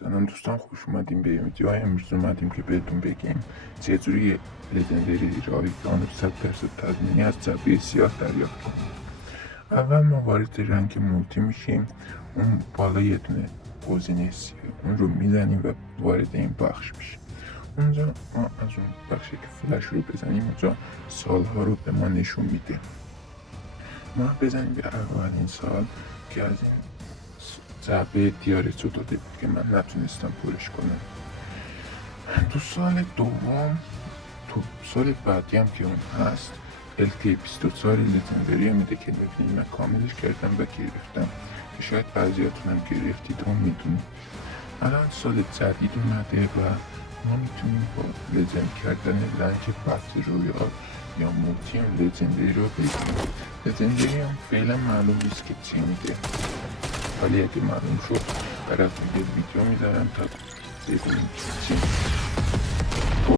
سلام دوستان، خوش اومدیم به ویدیو. امروز اومدیم که بهتون بگیم چجوری لژندری رایگان 100% تضمینی از جبهه سیاه دریافت کنیم. اول ما وارد رنگ مولتی میشیم، اون بالا یه دونه گزینه سیاه اون رو میزنیم و وارد این بخش میشیم. اونجا ما از اون بخشی که فلش رو بزنیم اونجا سالها رو به ما نشون میده. ما بزنیم به اولین سال که از این جعبه دیارت رو داده بود که من نتونستم پرش کنم. تو سال دوم، تو سال بعدی هم که اون هست LT24 لژندری میده که میبینید من کاملش کردم و گرفتم که شاید بعضیاتون هم گرفتید و میدونید. الان سال جدید اومده و ما میتونیم با لژند کردن رنگ بطل رویال یا مولتی هم لژندری رو بگیریم. لژندری هم فعلا معلوم نیست که چی میده، ولی اگه معلوم شد براتون یه ویدیو میذارم تا ببینید چی